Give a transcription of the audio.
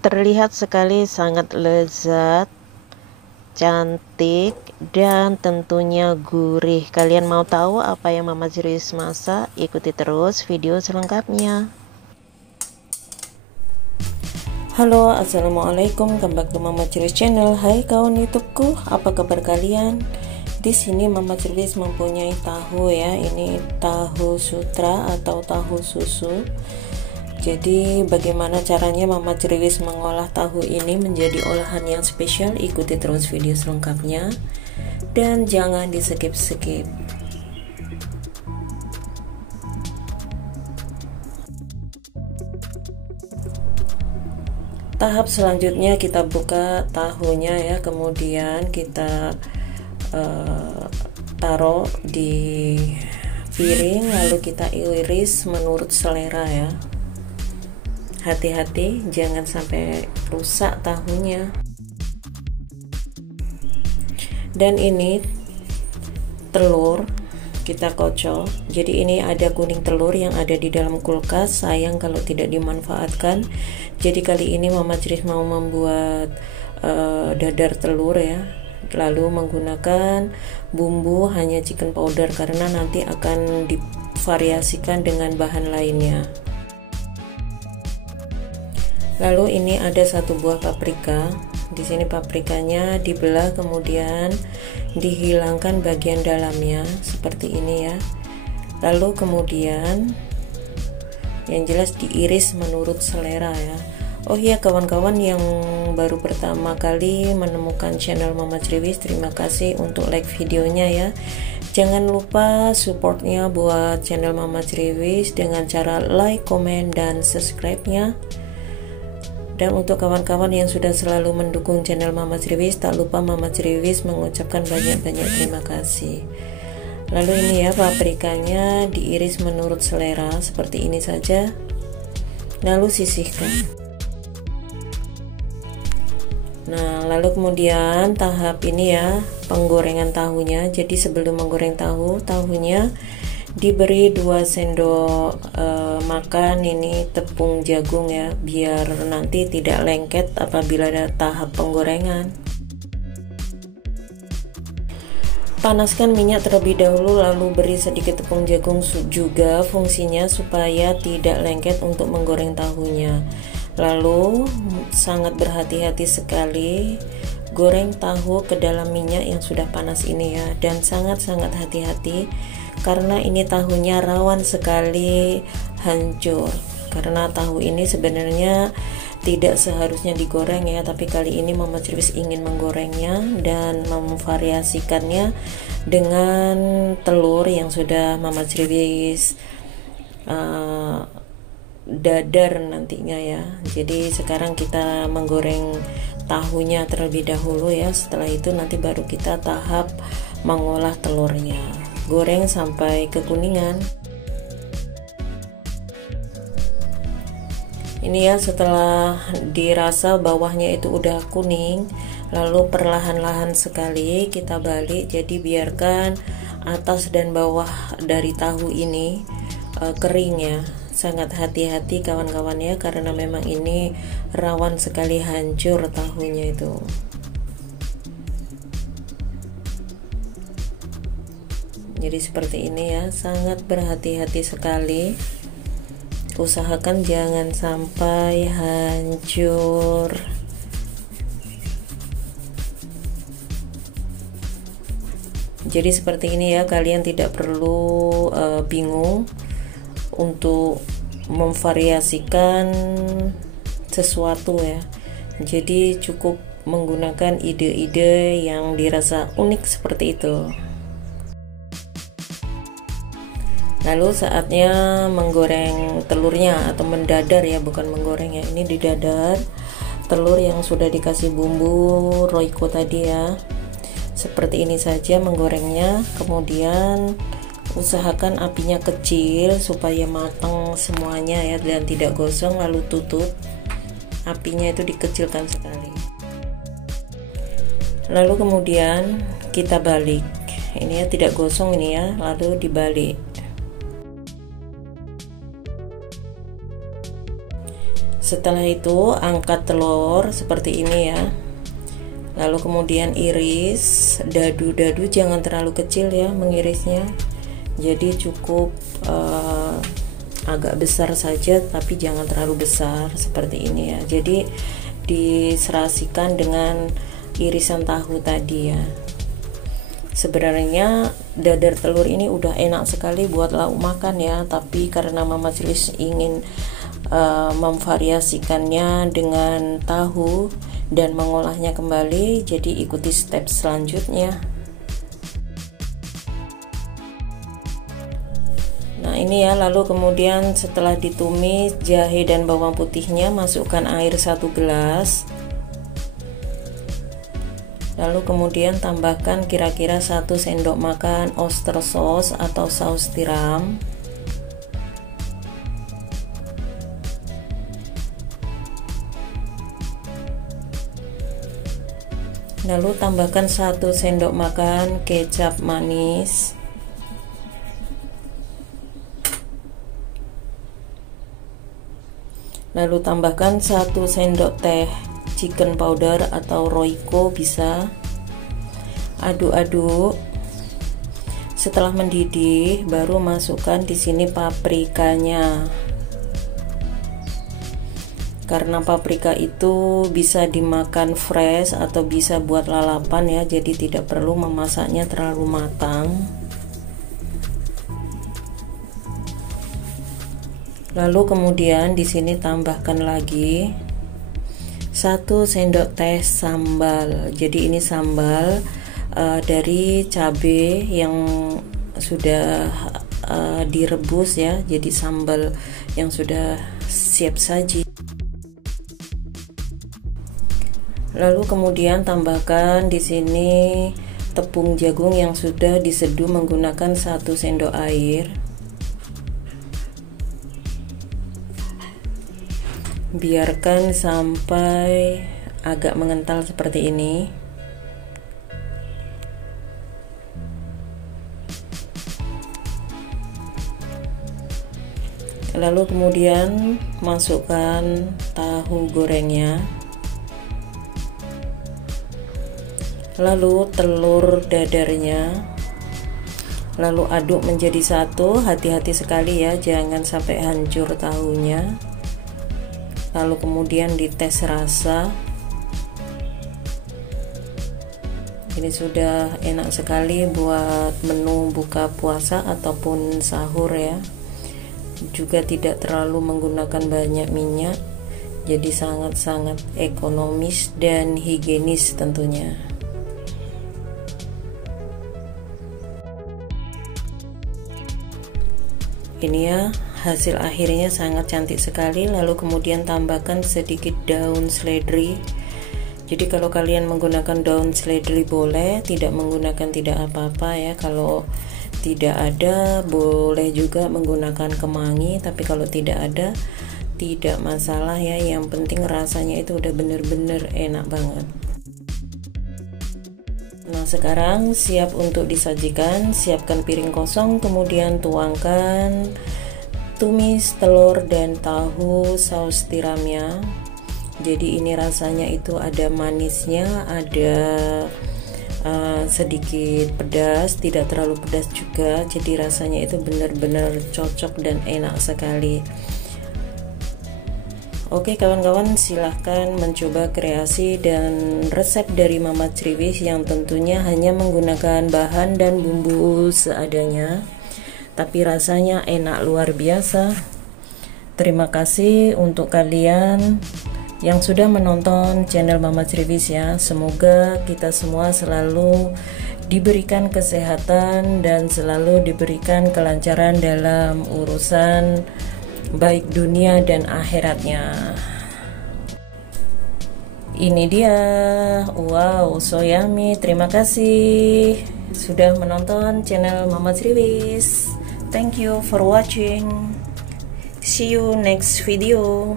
Terlihat sekali sangat lezat, cantik, dan tentunya gurih. Kalian mau tahu apa yang Mama Zirwis masak? Ikuti terus video selengkapnya. Halo, assalamualaikum, welcome back to Mama Zirwis channel. Hai kawan YouTubeku, apa kabar kalian? Di sini Mama Zirwis mempunyai tahu ya. Ini tahu sutra atau tahu susu. Jadi bagaimana caranya Mama Zirwis mengolah tahu ini menjadi olahan yang spesial? Ikuti terus video selengkapnya dan jangan di skip-skip. Tahap selanjutnya kita buka tahunya ya, kemudian kita taruh di piring, lalu kita iris menurut selera ya. Hati-hati jangan sampai rusak tahunya. Dan ini telur kita kocok. Jadi ini ada kuning telur yang ada di dalam kulkas, sayang kalau tidak dimanfaatkan. Jadi kali ini Mama Zirwis mau membuat dadar telur ya, lalu menggunakan bumbu hanya chicken powder karena nanti akan divariasikan dengan bahan lainnya. Lalu ini ada satu buah paprika. Di sini paprikanya dibelah kemudian dihilangkan bagian dalamnya seperti ini ya. Lalu kemudian yang jelas diiris menurut selera ya. Oh iya kawan-kawan yang baru pertama kali menemukan channel Mama Zirwis, terima kasih untuk like videonya ya. Jangan lupa supportnya buat channel Mama Zirwis dengan cara like, komen, dan subscribe-nya. Dan untuk kawan-kawan yang sudah selalu mendukung channel Mama Zirwis, tak lupa Mama Zirwis mengucapkan banyak-banyak terima kasih. Lalu ini ya paprikanya diiris menurut selera seperti ini saja. Lalu sisihkan. Nah, lalu kemudian tahap ini ya, penggorengan tahunya. Jadi sebelum menggoreng tahunya diberi 2 sendok makan ini tepung jagung ya, biar nanti tidak lengket apabila ada tahap penggorengan. Panaskan minyak terlebih dahulu, lalu beri sedikit tepung jagung juga, fungsinya supaya tidak lengket untuk menggoreng tahunya. Lalu sangat berhati-hati sekali goreng tahu ke dalam minyak yang sudah panas ini ya, dan sangat-sangat hati-hati karena ini tahunya rawan sekali hancur. Karena tahu ini sebenarnya tidak seharusnya digoreng ya, tapi kali ini Mama Zirwis ingin menggorengnya dan memvariasikannya dengan telur yang sudah Mama Zirwis dadar nantinya ya. Jadi sekarang kita menggoreng tahunya terlebih dahulu ya, setelah itu nanti baru kita tahap mengolah telurnya. Goreng sampai kekuningan. Ini ya, setelah dirasa bawahnya itu udah kuning, lalu perlahan-lahan sekali kita balik, jadi biarkan atas dan bawah dari tahu ini kering ya. Sangat hati-hati kawan-kawan ya, karena memang ini rawan sekali hancur tahunya itu. Jadi seperti ini ya, sangat berhati-hati sekali. Usahakan jangan sampai hancur. Jadi seperti ini ya, kalian tidak perlu bingung untuk memvariasikan sesuatu ya. Jadi cukup menggunakan ide-ide yang dirasa unik seperti itu. Lalu saatnya menggoreng telurnya atau mendadar ya, bukan menggoreng ya. Ini didadar telur yang sudah dikasih bumbu Royco tadi ya. Seperti ini saja menggorengnya. Kemudian usahakan apinya kecil supaya matang semuanya ya dan tidak gosong, lalu tutup. Apinya itu dikecilkan sekali. Lalu kemudian kita balik. Ini ya, tidak gosong ini ya, lalu dibalik. Setelah itu angkat telur seperti ini ya. Lalu kemudian iris dadu-dadu, jangan terlalu kecil ya mengirisnya. Jadi cukup agak besar saja, tapi jangan terlalu besar seperti ini ya. Jadi diserasikan dengan irisan tahu tadi ya. Sebenarnya dadar telur ini udah enak sekali buat lauk makan ya, tapi karena Mama Cilis ingin memvariasikannya dengan tahu dan mengolahnya kembali, jadi ikuti step selanjutnya. Nah ini ya, lalu kemudian setelah ditumis jahe dan bawang putihnya, masukkan air 1 gelas. Lalu kemudian tambahkan kira-kira 1 sendok makan oyster sauce atau saus tiram. Lalu tambahkan 1 sendok makan kecap manis. Lalu tambahkan 1 sendok teh chicken powder atau Royco bisa. Aduk-aduk. Setelah mendidih, baru masukkan di sini paprikanya. Karena paprika itu bisa dimakan fresh atau bisa buat lalapan ya, jadi tidak perlu memasaknya terlalu matang. Lalu kemudian di sini tambahkan lagi 1 sendok teh sambal. Jadi ini sambal dari cabai yang sudah direbus ya, jadi sambal yang sudah siap saji. Lalu kemudian tambahkan di sini tepung jagung yang sudah diseduh menggunakan 1 sendok air. Biarkan sampai agak mengental seperti ini. Lalu kemudian masukkan tahu gorengnya. Lalu telur dadarnya, lalu aduk menjadi satu. Hati-hati sekali ya, jangan sampai hancur tahunya. Lalu kemudian dites rasa. Ini sudah enak sekali buat menu buka puasa ataupun sahur ya. Juga tidak terlalu menggunakan banyak minyak, jadi sangat-sangat ekonomis dan higienis tentunya. Ini ya, hasil akhirnya sangat cantik sekali. Lalu kemudian tambahkan sedikit daun seledri. Jadi kalau kalian menggunakan daun seledri boleh, tidak menggunakan tidak apa-apa ya. Kalau tidak ada boleh juga menggunakan kemangi, tapi kalau tidak ada tidak masalah ya. Yang penting rasanya itu udah bener-bener enak banget. Nah sekarang siap untuk disajikan. Siapkan piring kosong, kemudian tuangkan tumis telur dan tahu saus tiramnya. Jadi ini rasanya itu ada manisnya, ada sedikit pedas, tidak terlalu pedas juga. Jadi rasanya itu benar-benar cocok dan enak sekali. Oke kawan-kawan, silahkan mencoba kreasi dan resep dari Mama Criwis yang tentunya hanya menggunakan bahan dan bumbu seadanya, tapi rasanya enak luar biasa. Terima kasih untuk kalian yang sudah menonton channel Mama Criwis ya. Semoga kita semua selalu diberikan kesehatan dan selalu diberikan kelancaran dalam urusan baik dunia dan akhiratnya. Ini dia, wow, so yummy. Terima kasih sudah menonton channel Mama Criwis. Thank you for watching. See you next video.